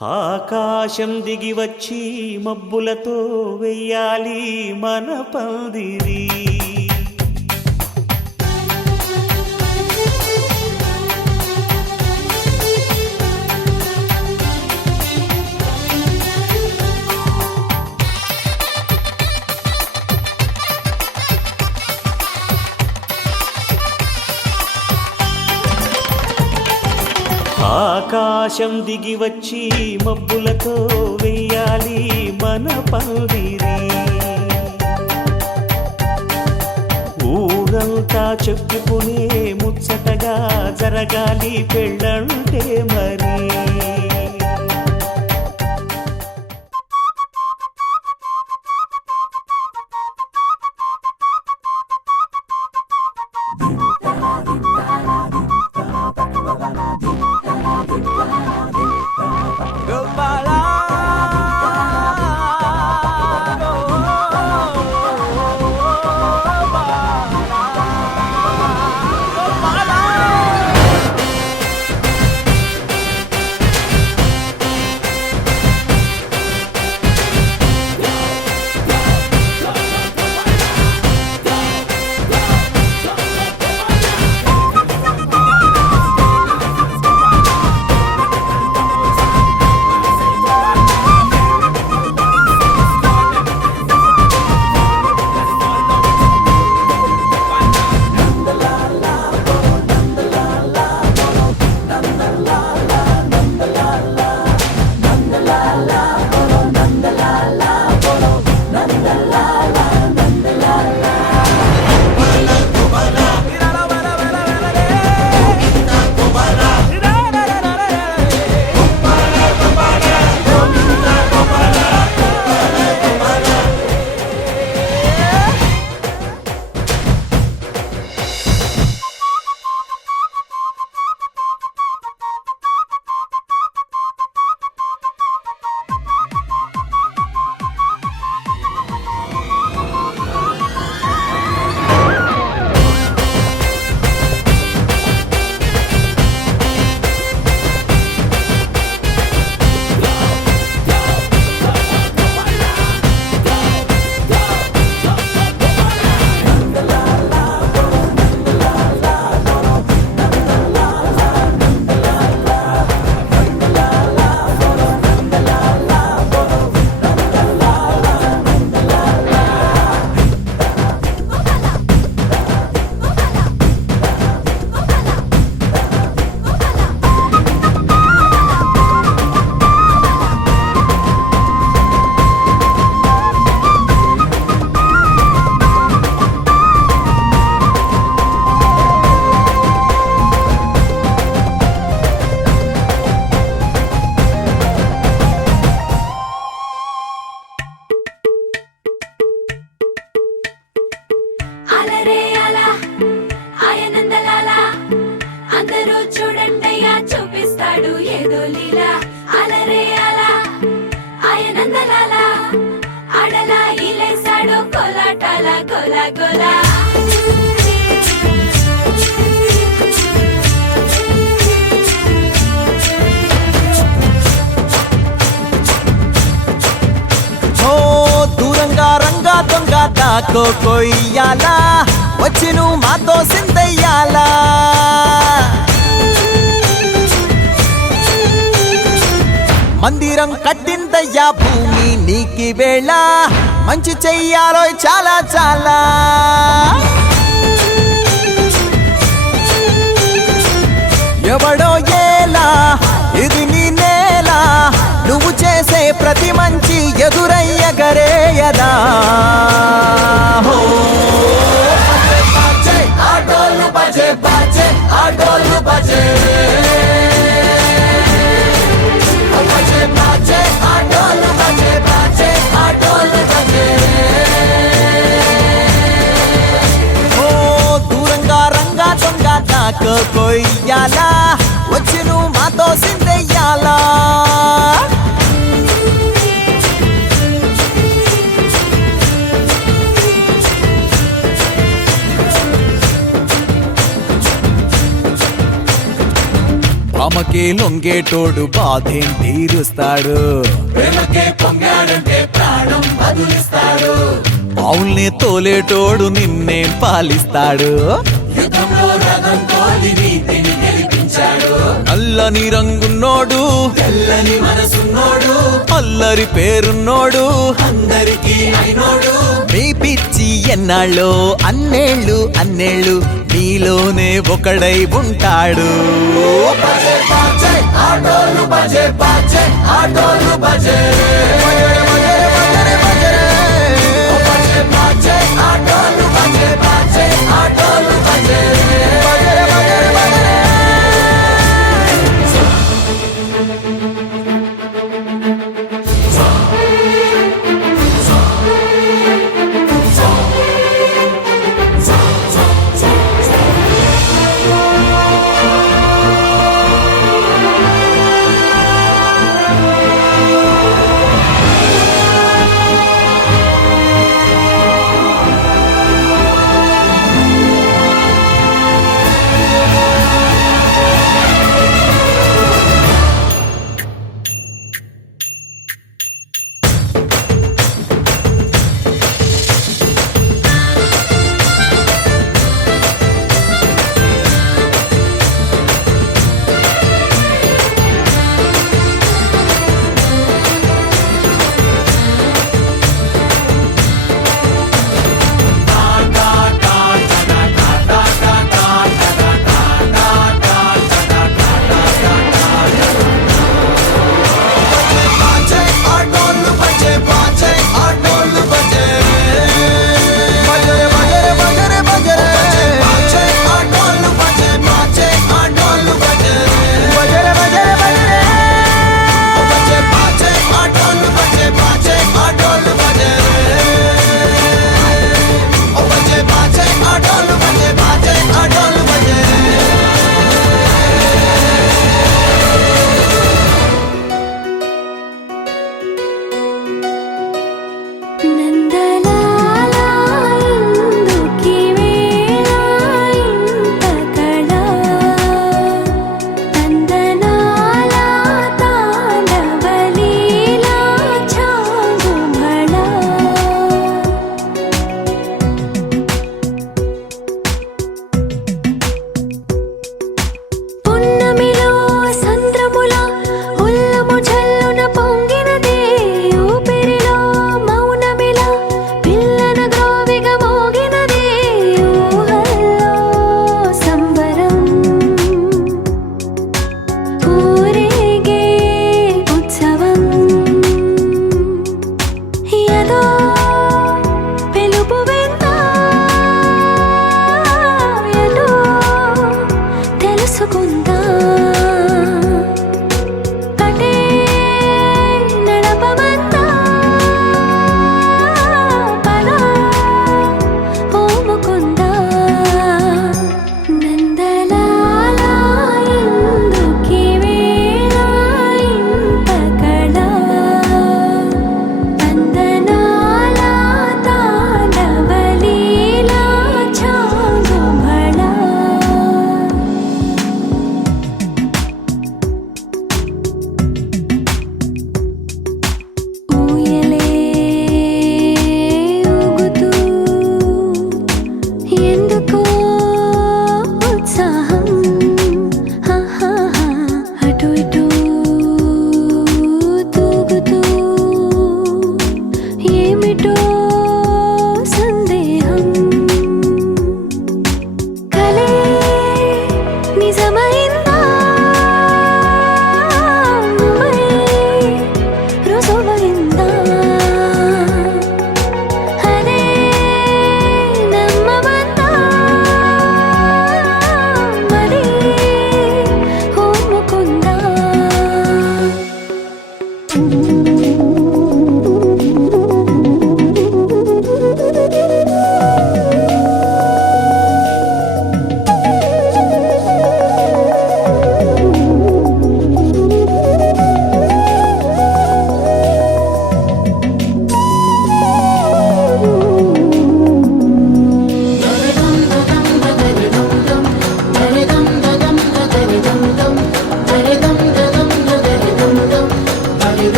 ఆకాశం దిగి వచ్చి మబ్బులతో వెయ్యాలి మన పందిరి. ఆకాశం దిగి వచ్చి మబ్బులతో వెయ్యాలి మన పందిరి. ఊరంతా చెప్పుకునే ముచ్చటగా జరగాలి పెళ్ళంటే మరి. దాకో కొయ్యాలా వచ్చి నువ్వు మాతో సిందయ్యాలా. మందిరం కట్టిందయ్యా భూమి నీకి వేళ మంచి చెయ్యాలో చాలా చాలా. ఎవడో ఏలా ఇది నీ నేల నువ్వు చేసే ప్రతి మంచి ఎదురయ్యగరేయదా. ఆటోలు బజే బజే ఆటోలు బజే బజే బజే ఆటోలు బజే బజే ఆటోలు బజే. ఓ దూరంగా రంగా దొంగ దాకో కొయ్యాలా వచ్చి నువ్వు మాతో సిందయ్యాలా. ప్రేమకే లొంగేటోడు బాధేం తీరుస్తాడు. ఆవుల్ని తోలేటోడు నిన్నేం పాలిస్తాడు. నల్లని రంగున్నోడు తెల్లని మనసున్నోడు అల్లరి పేరున్నోడు అందరికీ అయినోడు. మీ పిచ్చి ఎన్నాళ్ళో అన్నేళ్ళు అన్నేళ్ళు నీలోనే ఒకడై ఉంటాడు.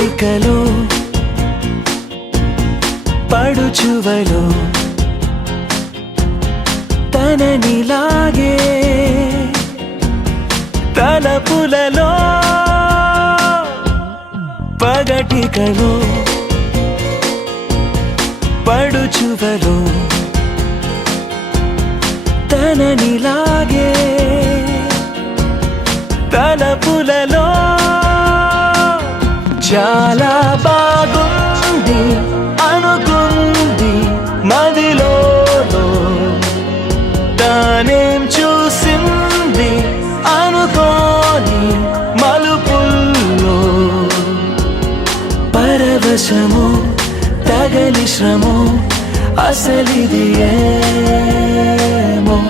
పగటికలో పడుచువలో తననిలాగే తలపులలో పగటికలో పడుచువలో తననిలాగే తలపులలో చాలా బాగుంది అనుకుంది మదిలో తానేం చూసింది అనుకోని మలుపుల్లో పరవశము తగలి శ్రమో అసలిది ఏమో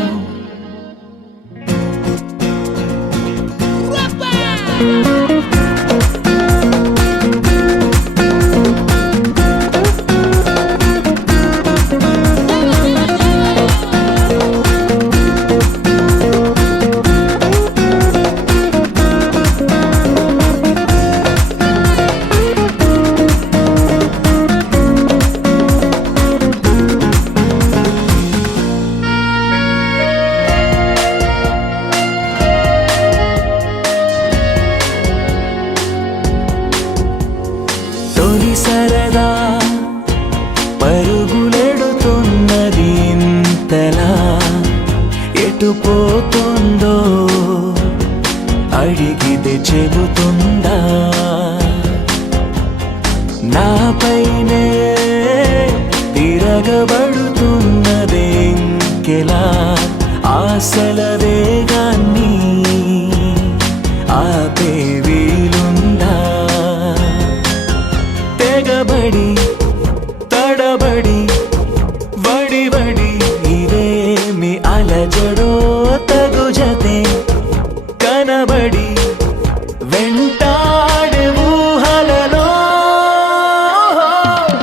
తొలి సరదా పరుగులెడుతున్నది ఇంతలా ఎటు పోతుందో అడిగితే చెబుతుందా నాపైనే తిరగబడుతున్నదే ఇంకెలా ఆశల వేగాన్ని ఆపే వీలుందా తెగబడి తడబడి వడి వడి ఇదేమి అలజడో తగు జతే కనబడి వెంటాడే ఊహలలో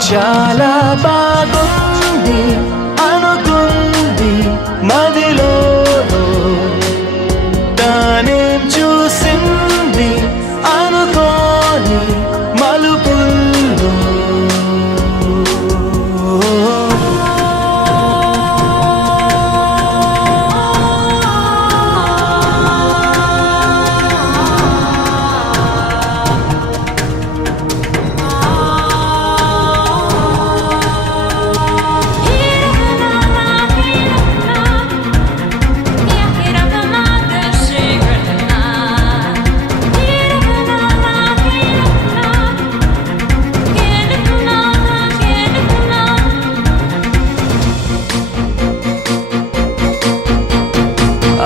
చాలా బాగుంది అనుకుంది మదిలో తానేం చూసింది అనుకోని మలుపుల్లో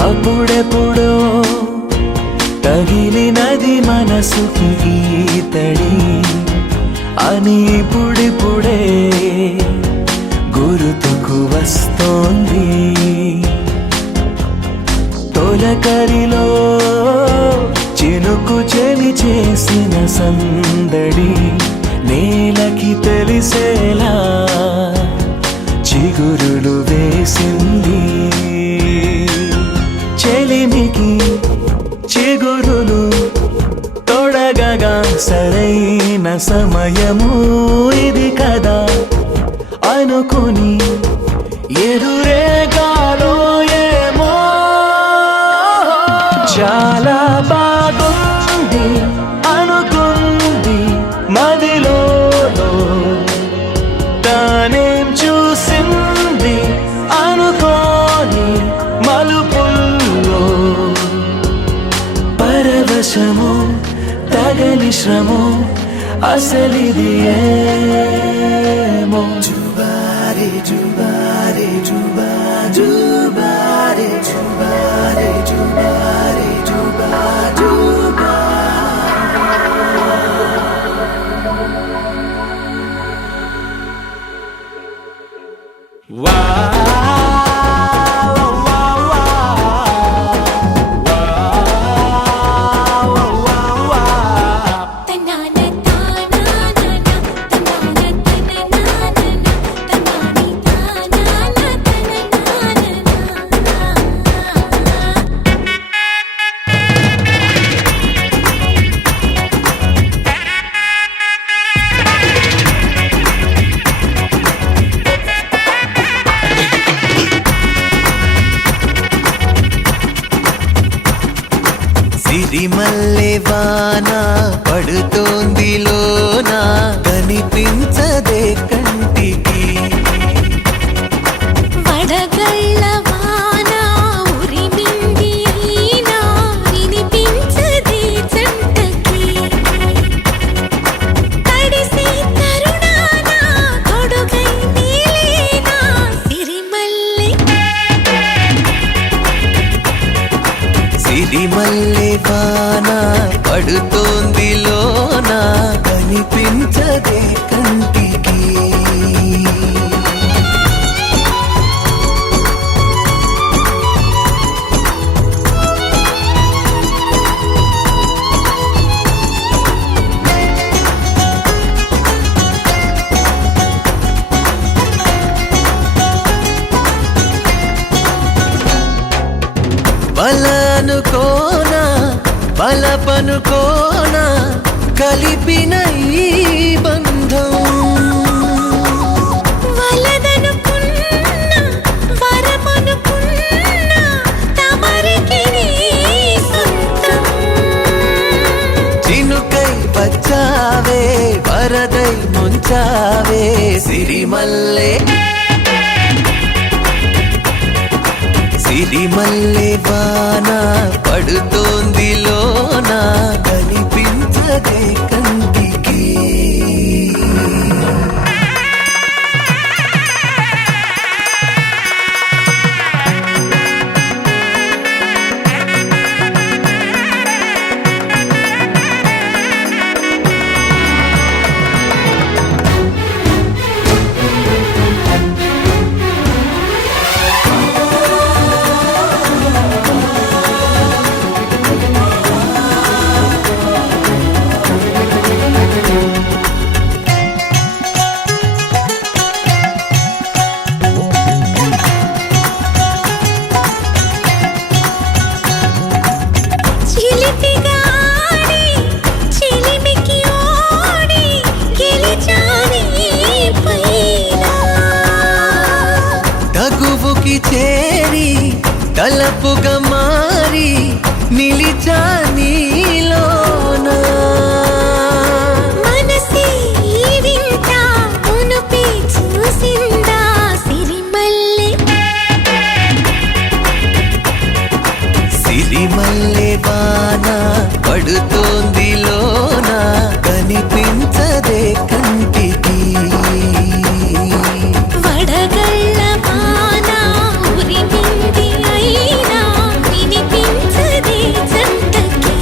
అప్పుడెప్పుడో తగిలినది మనసుకి ఈతడి అని ఇప్పుడిప్పుడే గుర్తుకు వస్తోంది తొలకరిలో చినుకు చెలి చేసిన సందడి నేలకి తెలిసేలా చిగురులు వేసింది చెలిమికి చిగురులు తొడగగా సరైన సమయము ఇది కదా అనుకుని ఎదురేగాలో ఏమో చాలా బాగుంది అనుకుంది మదిలో తానేం చూసింది అనుకోని మలుపుల్లో పరవశము తగలి శ్రమో అసలిది ఏమో జుబారే జుబారే జుబా జుబారే జుబారే జుబారే జుబా జుబా సిరిమల్లె వాన పడుతోంది లోన కనిపించదే కంటికి వడగళ్ళ వాన ఉరిమింది అయినా వినిపించదే జంటకి తడిసి తరుణాన తొడుగై నీలేనా సిరిమల్లె సిరిమల్లె వాన పడుతోంది లోన కనిపించదే కంటికి బలనుకోనా బలపనుకోనా కలిపిన ఈ బంధం వలదనుకున్నా వరమనుకున్నా తమరికి నీ సొంతం చినుకై వచ్చావే వరదై ముంచావే సిరిమల్లె సిరిమల్లె వాన పడుతోంది లోన కనిపించదే కంటికి చిలిపిగా ఆడి చిలిమికి ఓడి గెలిచాని పైన తగువుకి చేరి తలపుగా మారి నిలిచా నీలోన మనసి వింత మునుపి చూసిందా సిరిమల్లె సిరిమల్లె వాన పడుతోంది లోన కనిపించదే కంటికి వడగళ్ళ వాన ఉరిమింది అయినా వినిపించదే జంటకి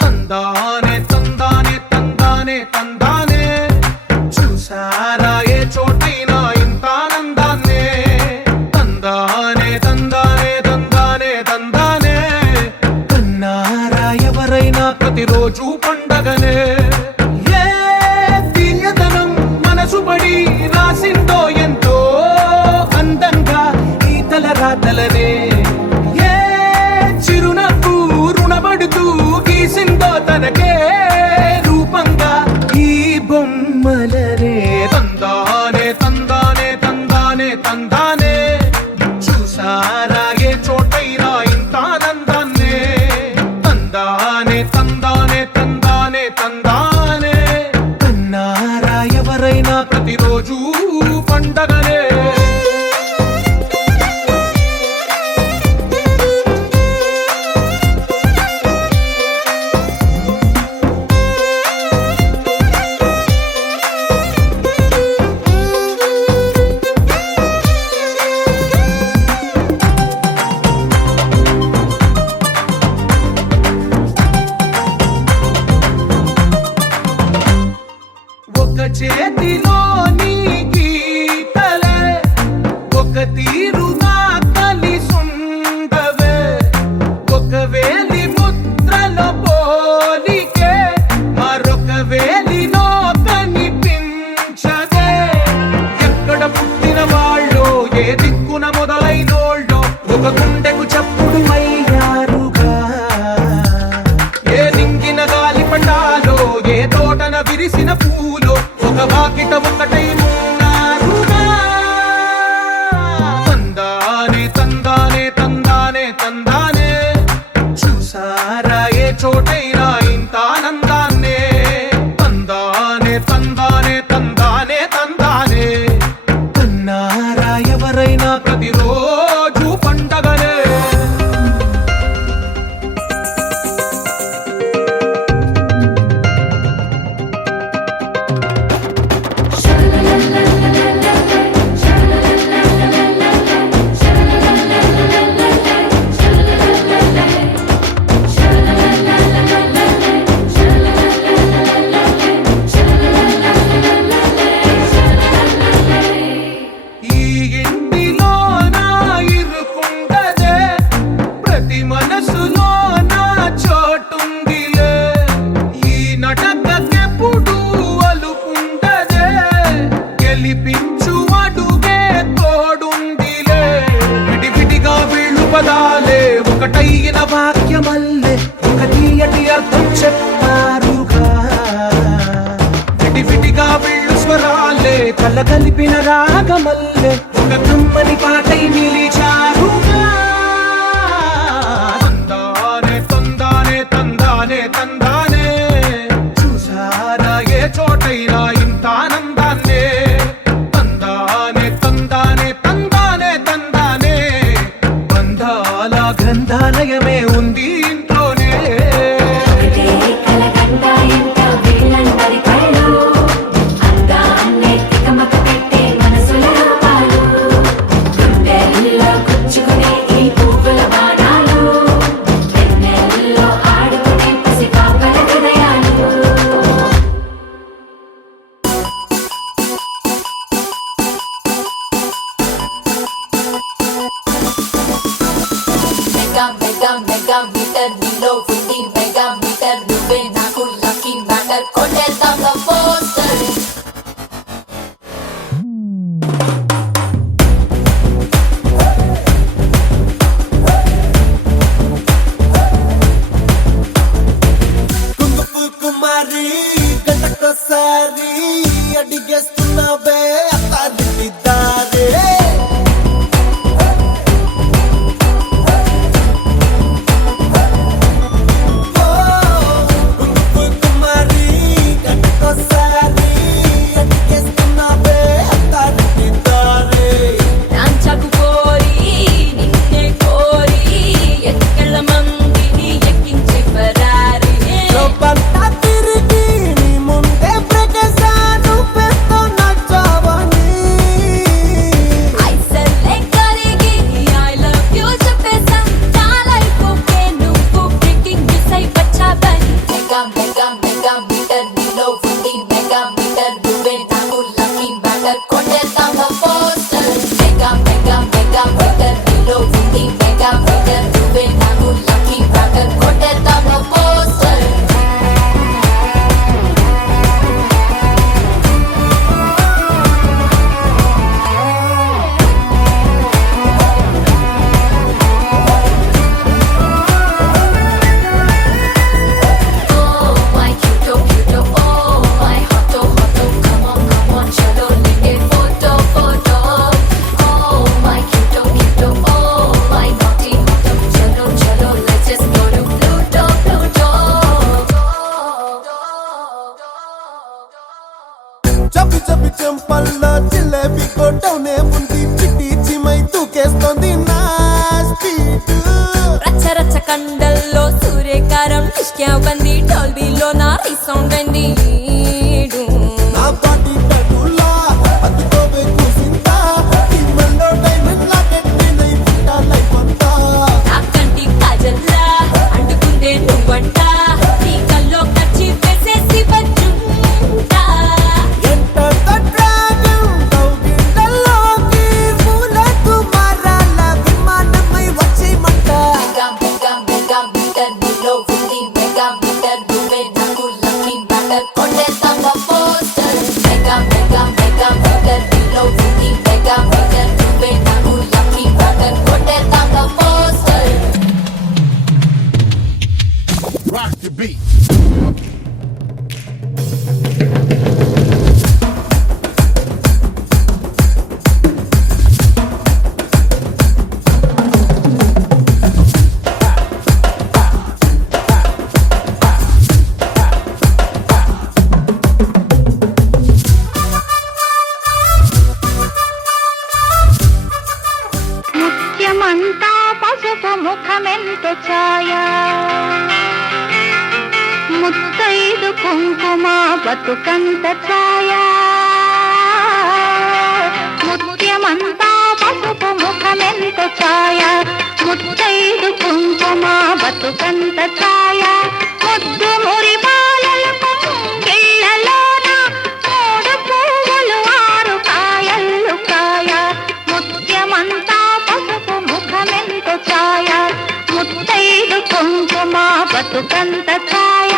తందానే తందానే తందానే తందానే చూసారా ఏ చోటైనా ఇంత ఆనందాన్నే తందానే తందానే తందానే తందానే కన్నారా ఎవరైనా ప్రతిరోజు పండగనే ఏ తీయదనం మనసు పడి రాసిందో ఎంతో అందంగా ఈ తలరాతలనే ఏ చిరునవ్వు రుణపడుతూ గీసిందో తనకే రూపంగా ఈ ఒకటైన వాక్యమల్లే ఒక తీయటి అర్థం చెప్పారుగా విటివిటిగా వెళ్ళు స్వరాలే కళ్ళ కలిపిన రాగమల్లే ఒక కమ్మని పాటై నిలిచారుగా తందానే తందానే తందానే తందానే చూసారా ఏ చోటైనా ఇంత ఆనందాన్నే తందానే తందానే తందానే తందానే బంధాల గ్రంథాలయమే ఉంది ఇంట్లోనే మెగా మెగా మీటర్ నీలో ఉంది మెగా మీటర్ నువ్వే నాకు లక్కీ మ్యాటర్ కొట్టేద్దాం పోస్టర్ కుంగుపు కుమారి గంటకోసారి అడిగేస్తున్నావే అత్తారింటి దారే రాంచకు కోరి నిన్నే కోరి ఎక్కల మందిని ఎక్కించి ఫరారి లోపంతా తిరిగి నీ ముందే ప్రగసాను పెద్ద నచ్చావని ఐసల్లే కరిగి ఐ లవ్ యూ చెప్పేసా చాలైపోకే నువ్వు బ్రేకింగ్ న్యూస్ అయి వచ్చావని మెగా మెగా మెగా మీటర్ నీలో ఉంది మెగా మీటర్ నువ్వే నాకు లక్కీ మ్యాటర్ కొట్టేద్దాం poster mega mega mega meter నీలో ఉంది మెగా మీటర్ నువ్వే నాకు లక్కీ మ్యాటర్ కొట్టేద్దాం poster Oh my cuto cuto, oh my hotto hotto, come on, chalo lenge photo photo. Oh my cuto cuto, oh my naughty hotto, chalo chalo, let's just go to Pluto Pluto. చప్పి చప్పి చెంపల్లో జిలేబీ కొట్టవునే ఉంది చిట్టి చిమై తూకేస్తోంది నా speed రచ్చ రచ్చ కండల్లో సూర్యకారం ఇష్క్యా బంది టాల్బీలో నా రీసౌండ్ అండి నా బాడీ టడులా అతుకోవే కూసింతా టిమ్మల్లో డైమండ్ లాకెట్ నై పుట్టా లైఫ్ అంతా నా కంటి కాజల్లా అంటుకుందే నువ్వంట నీ కల్లో కచ్చి వేసేసి వచ్చుంటా ఎంటర్ ద డ్రాగన్ కౌగిళ్ళలోకి పూలకు మారాల విమానమై వచ్చేయమంట మెగా మెగా మెగా మీటర్ నీలో ఉంది మెగా మీటర్ నువ్వే నాకు లక్కీ మ్యాటర్ కొట్టేద్దాం poster mega mega mega meter నీలో ఉంది మెగా మీటర్ నువ్వే నాకు లక్కీ మ్యాటర్ కొట్టేద్దాం పోస్టర్ Rock the beat. ముత్యమంతా పసుపు ముఖమెంతో ఛాయ ముత్తైదు కుంకుమ బతుకంత ఛాయ ముత్యమంతా పసుపు ముఖమెంతో ఛాయ ముత్తైదు కుంకుమ బతుకంత ఛాయ ముద్దు మురి పాలలకు గిళ్ళలోన మూడు పువ్వులు ఆరు కాయలు కాయ ముత్యమంతా పసుపు ముఖమెంతో ఛాయ ముత్తైదు కుంకుమ బతుకంత ఛాయ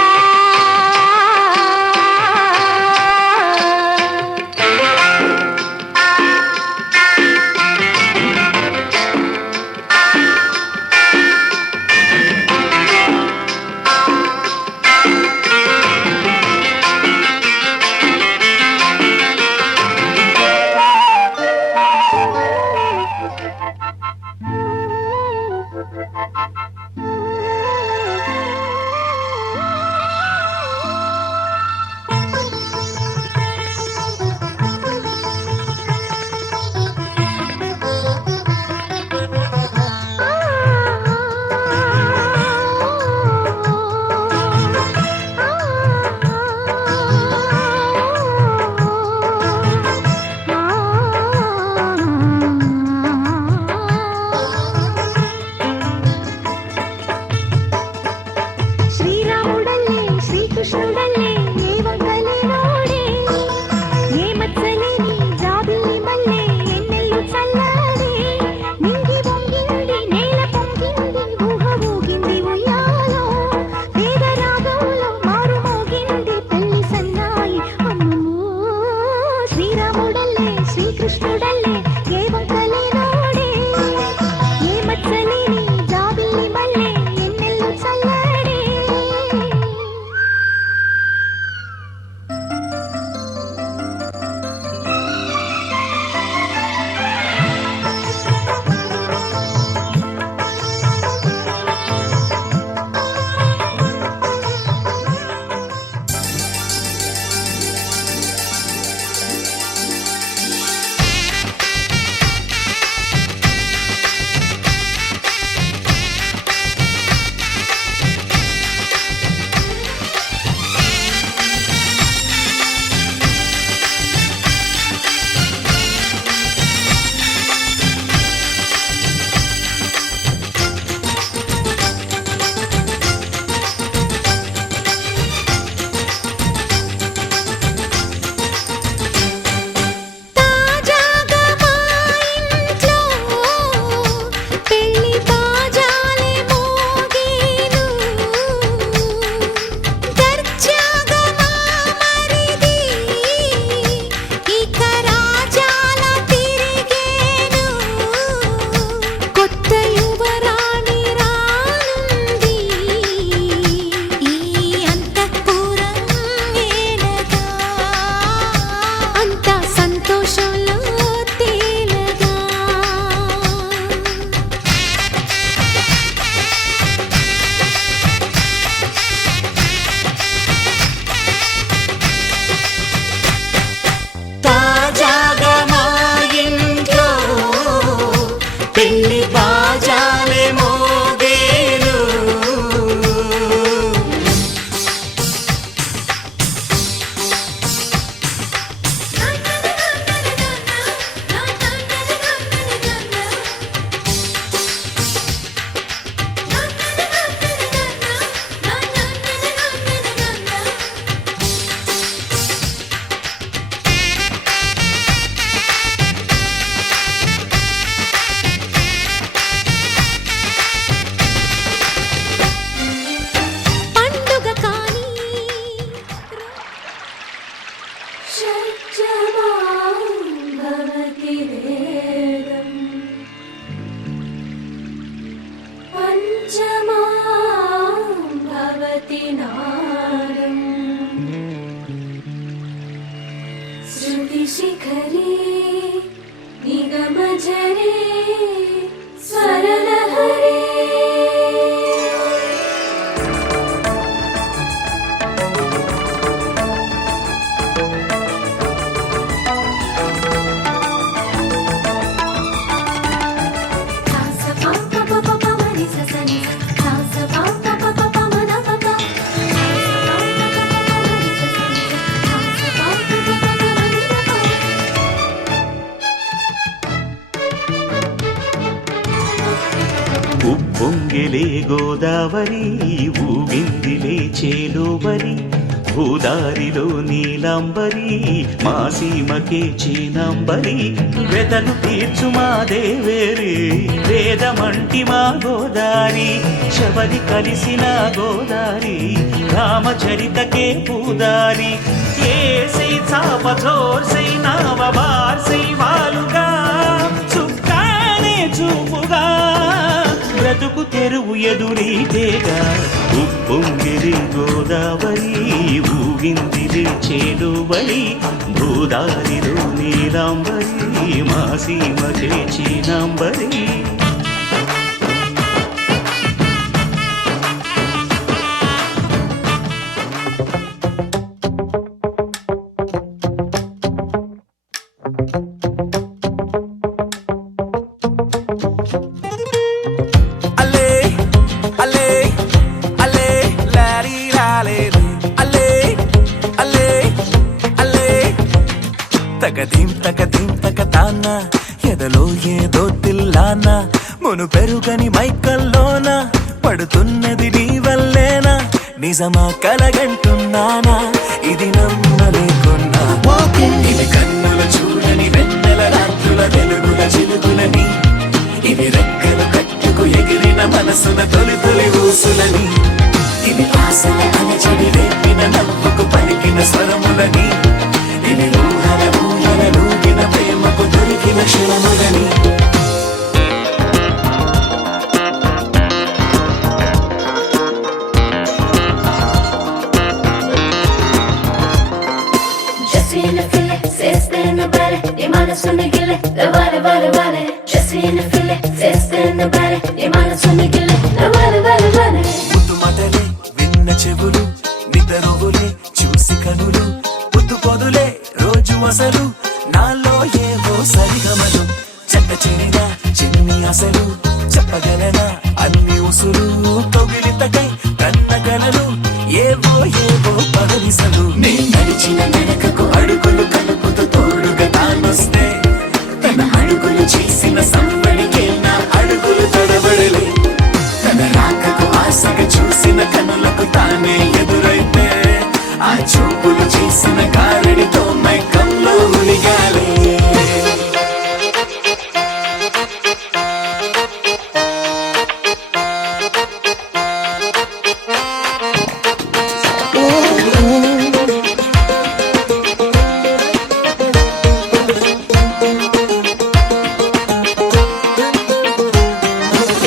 प्रतिनादम् श्रुतिशिखरे निगमजरे स्वरलहरे ఉప్పొంగిలే గోదావరి ఊగిందిలే చేలోబరి భూదారిలో నీలాంబరి మా సీమకే చీనాంబరి వెదలు తీర్చు మా దేవేరి వేదమంటి మా గోదారి శబరి కలిసిన గోదారి రామచరితకే పూదారి ఏసై చాప చోర్సై నావ బార్సై వాలుగా చుక్కానే చూపుగా బ్రతుకు తెరువు ఎదురీతేగా ఉప్పొంగిరి గోదావరి ఊగిందిరి చేలువరి భూదారిలో నీలాంబరి మా సీమకే చీనాంబరి తకదీం తకతాన ఎదలో ఏదో తిల్లాన మును పెరుగని మైకల్లోన పడుతున్నది నీ వల్లేనా నిజమా కలగంటున్నానా ఇది నమ్మలేకున్నా ఇది కన్నుల చూడని వెన్నెల రాత్రుల వెలుగుల చిలుగులని ఇవి రెక్కలు కట్టుకు ఎగిరిన మనసున తొలి తొలి ఊసులని ఇవి ఆశల అలచడి రేపిన నవ్వుకు పలికిన స్వరములని ఇవి ఊహల ఊహల లూగిన ప్రేమకు దొరికిన క్షణములని Just wanna feel it, sister nobody. Di మనసు మిగిలే వరే వరే వరే. Just wanna feel it, sister nobody. Di మనసు మిగిలే వరే వరే వరే. ముద్దు మాటలే విన్న చెవులు నిద్రవులే చూసి కనులు పొద్దు పొదులే రోజు అసలు నాలో ఏవో సరిగమలు చెట్ట చెరిన చిన్ని అసలు చెప్పగలనా అన్ని ఉసులు తొగిలితకై కన్నగలలు ఏవో ఏవో పదవిసలు నీ నడిచిన నడకకు అడుగులు కలుపుతూ తోడుగా తానొస్తే తన అడుగులు చేసిన సంబడికే నా అడుగులు తడబడలే తన రాకకు ఆశగా చూసిన కనులకు తానే ఎదురైతే ఆ చూపులు చేసిన కారడితో మైకంలో మునిగాలే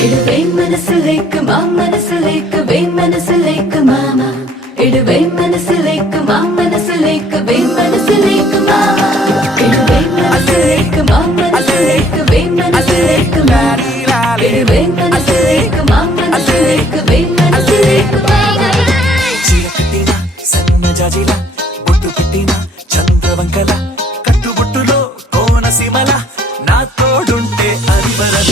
ఇడువే మనసు లేక మా మనసు లేక వే మనసు లేక మామా ఇడువే మనసు లేక మా మనసు లేక వే మనసు లేక మామా ఇడువే మనసు లేక మా మనసు లేక వే మనసు లేక మామా ఇడువే మనసు లేక మా మనసు లేక వే మనసు లేక మామా చీర కట్టిన సన్న జాజిల బొట్టు పెట్టిన చంద్రవంకల కట్టుబొట్టులో కోనసీమల నా తోడుంటే అరివరద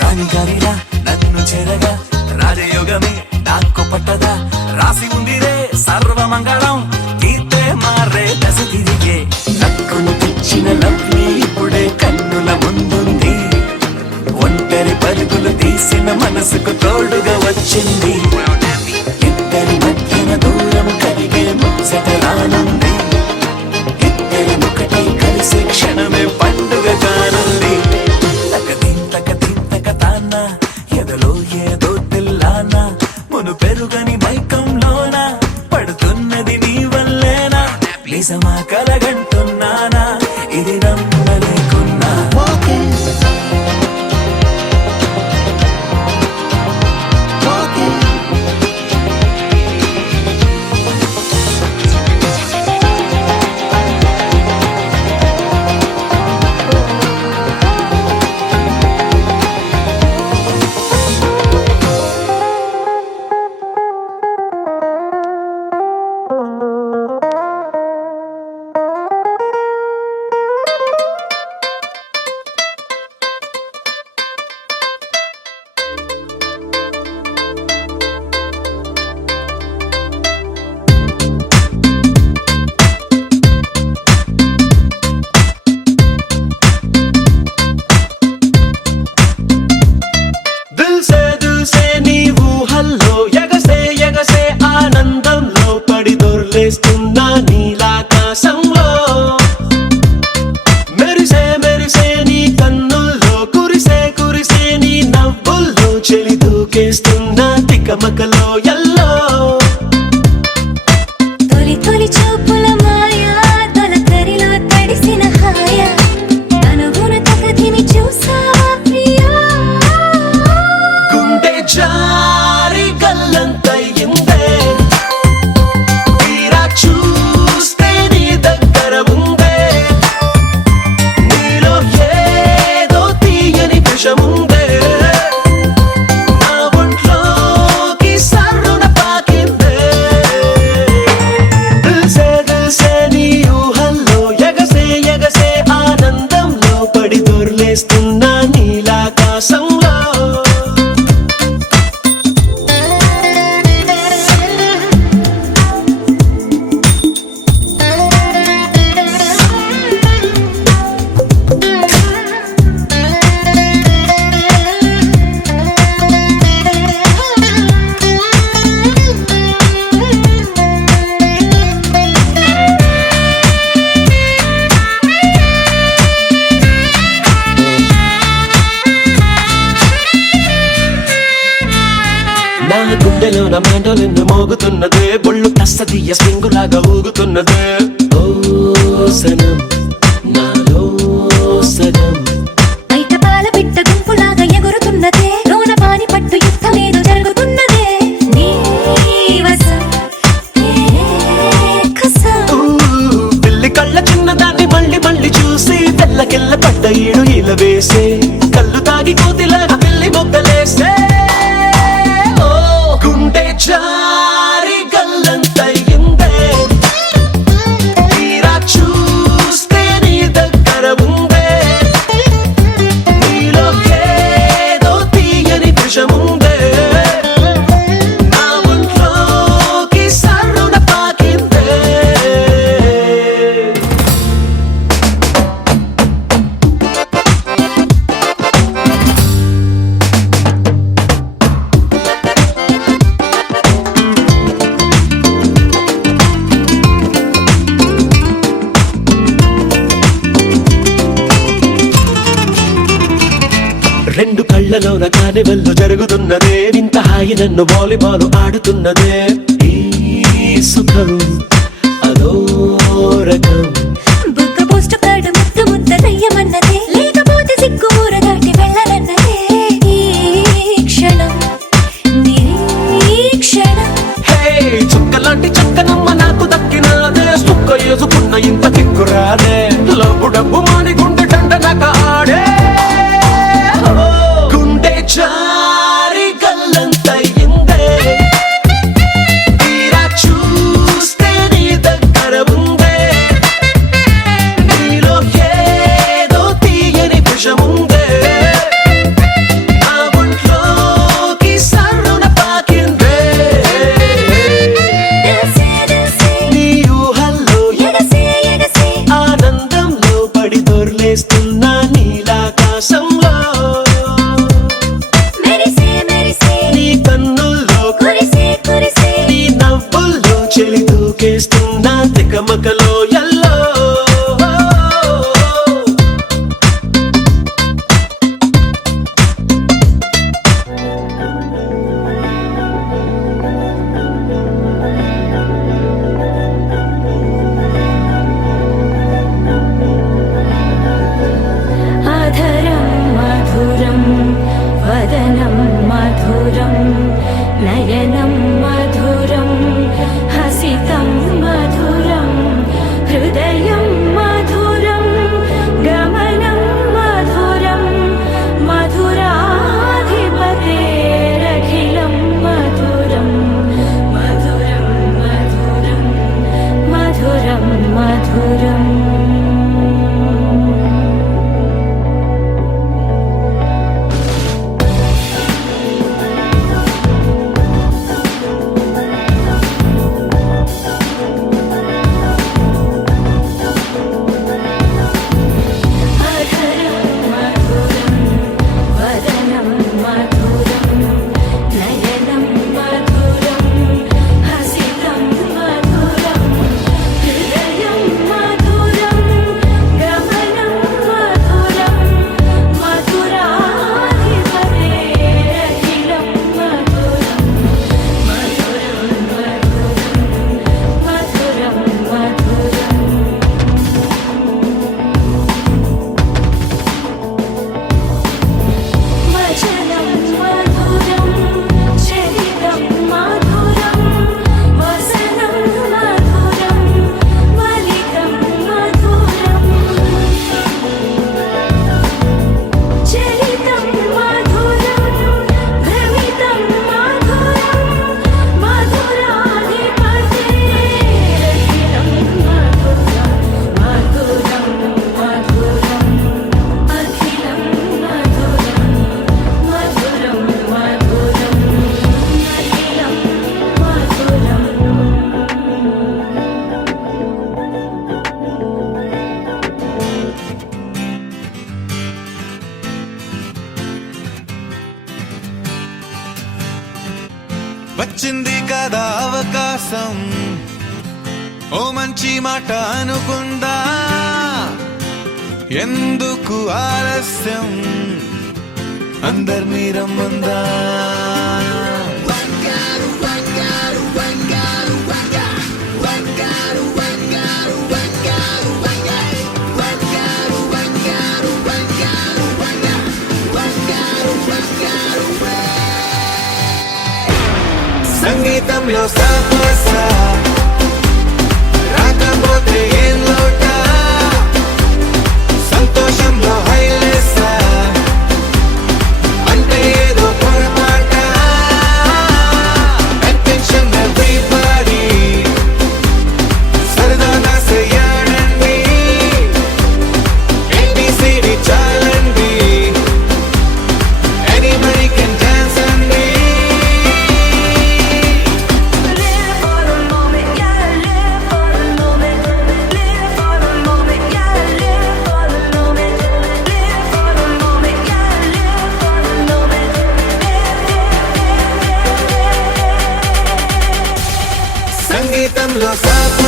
రాణిగారిలా నన్ను చెరగా రాజయోగమే నాకు పట్టదా రాసి ఉందిరే సర్వమంగళం కీర్తే మారే దశ తిరిగే నక్కును తెచ్చిన లవ్లీ ఇప్పుడే కన్నుల ముందుంది ఒంటరి పరుగులు తీసిన మనసుకు తోడుగా వచ్చింది ఇద్దరి మధ్యన దూరం కరిగే ముచ్చట రానుంది ఇద్దరి ఒకటి కలిసే క్షణమే పండుగ కానుంది తకదీం తకతాన ఎదలో ఏదో తెల్లాన మును పెరుగని మైకంలోన పడుతున్నది నీ వల్లేనా నిజమా కలగంటున్నానా ఇది నమ్మలేకున్నా Walking తెగమకలో ఎల్లో తొలి తొలి చూపుల మాయా తొలకరిలో తడిసిన హాయ తనుగున తగదిమి చూసావా ప్రియా గుండె జారి గల్లంతయిందే తీరా చూస్తే నీ దగ్గర ఉందే నీలో ఏదో తీయని విషముందే నా ఒంట్లోకి సర్రున పాకిందే దిల్సే నీ ఊహల్లో ఎగసే ఎగసే ఆనందంలో పడి దొర్లేస్తున్నా నీలాకాశంలో నా గుండెలో నా మెండలిన్ను మోగుతున్నదే బొళ్ళు కస్తదీయ స్వింగులాగా ఊగుతున్నదే ఓ సనం నాలో సగం బయట పాల బిడ్డ గుంపులాగా ఎగురుతున్నదే లోన పాని పట్టు యుద్ధమేదో జరుగుతున్నదే నీ వసం నీ కసం పిల్లి కళ్ళ చిన్నదాన్ని మళ్ళీ మళ్ళీ చూసి తెల్లకెళ్ళ పడ్డ ఈడు ఇలా వేసే కళ్ళు తాగి కోతిలాగా పిల్లి మొగ్గలేసే ఓ గుండె జారి గల్లంతయిందే తీరా చూస్తే నీ దగ్గర ఉందే నీలో ఏదో తీయని విషముందే నా ఒంట్లోకి సర్రున పాకిందే రెండు కళ్ళలోన కానివల్లు జరుగుతున్నదే వింత హాయి నన్ను వాలీబాల్ ఆడుతున్నదే ఈ సుఖం అదో రకం బుగ్గ పోస్ట్ కార్డు ముద్దు ముద్ద దయ్యమన్నదే లేకపోతే సిగ్గు ఊర దాటి వెళ్ళనన్నదే ఈ క్షణం నిరీక్షణం హే చుక్కలాంటి చక్కనమ్మ నాకు దక్కినాదే సుక్క వేసుకున్న ఇంత కిక్కురాదే లబ్బు డబ్బు మాని గుండె దండనక ఆడే ఓ, గుండె జారి గల్లంతయిందే తీరా చూస్తే నీ దగ్గర ఉందే నీలో ఏదో తీయని విషముందే నా ఒంట్లోకి సర్రున పాకిందే దిల్సే దిల్సే నీ ఊహల్లో ఎగసే ఎగసే ఆనందంలో పడి దొర్లేస్తున్నా నీలాకాశంలో మెరిసే మెరిసే నీ కన్నుల్లో కురిసే కురిసే నీ నవ్వుల్లో చెలి దూకేస్తున్నా తెగమకలో ఎల్లో అధరం మధురం వదనం మధురం నయనం మధురం హసితం మధురం వచ్చింది కదా అవకాశం, ఓ మంచి మాట అనుకుందా, ఎందుకు ఆలస్యం, అందర్నీ రమ్మందా. సంగీతంలో సాపస రాకపోతే ఏం లోట, సంతోషంలో హైలేస అంటే ఏదో పొరపాట. అటెన్షన్ ఎవ్రీబడీ సరదాగా చేయాలండి, ABCD చాలండి, ఎనీబడీ కెన్ డాన్స్ అండి. సంగీతంలో సాప